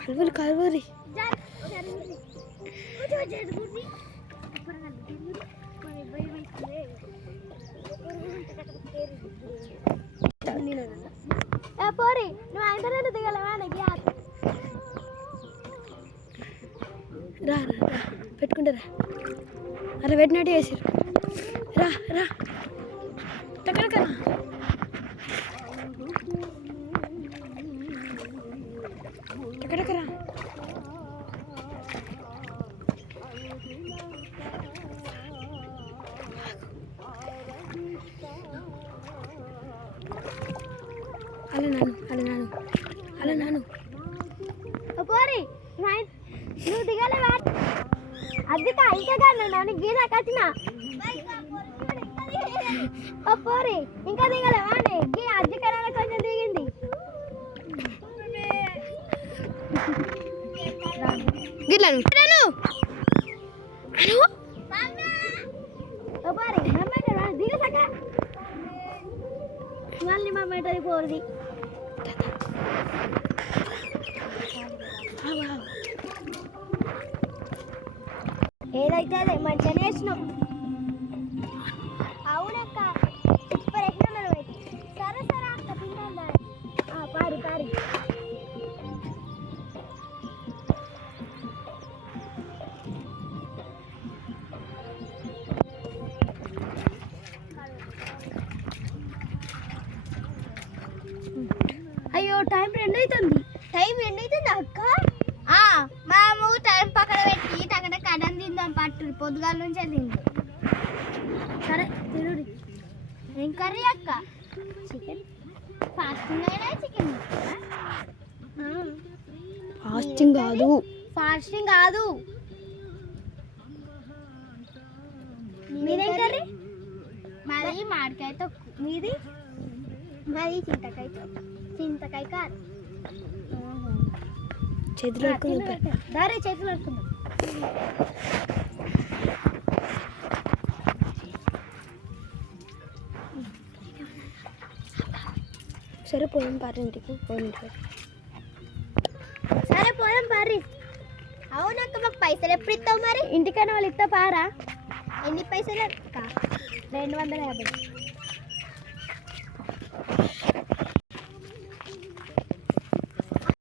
కలువరి కలువరి పోరి నువ్వు ఆయన దిగలవా రా రా పెట్టుకుంటారా అలా పెట్టినట్టు వేసారు రా రా ఎక్కడికరా ఎక్కడికరా అలా నాను అలా నాను అలా నాను పోరి నువ్వు దిగలవా అద్దిక ఇంకా కానీ గీదా కట్టిన పోరి ఇంకా దిగలవా గీ అద్దికరాల కొంచెం దిగింది గిట్లను పోరి దిగసాక మళ్ళీ మా మెటది పోరిది ఏదైతే అదే మంచిగానే వేసినాం అవునక్క సూపర్ ఎక్కడ సరే సరే అక్క తింటా పారి పారి అయ్యో టైం 2 అవుతుంది అక్క మేము టైం పక్కన పెట్టి అక్కడ కడం తిందాం పట్టు పొద్దుగాల నుంచే తిందాం సరే తిరుడి ఏం కర్రీ అక్క చికెన్ ఫాస్టింగ్ అయినా చికెన్ ఫాస్టింగ్ కాదు మీరేం కర్రీ మాది మామిడికాయ తొక్కు మీది మాది చింతకాయ కాదు చేతిలో దారే చేతిలో పెట్టుకుందాం సరే పోయాం పారి ఇంటికి సరే పోయాం పారి అవునక్క మాకు పైసలు ఎప్పుడు ఇస్తావు మరి ఇంటికైనా వాళ్ళు ఇస్తా పారా ఎన్ని పైసలు 250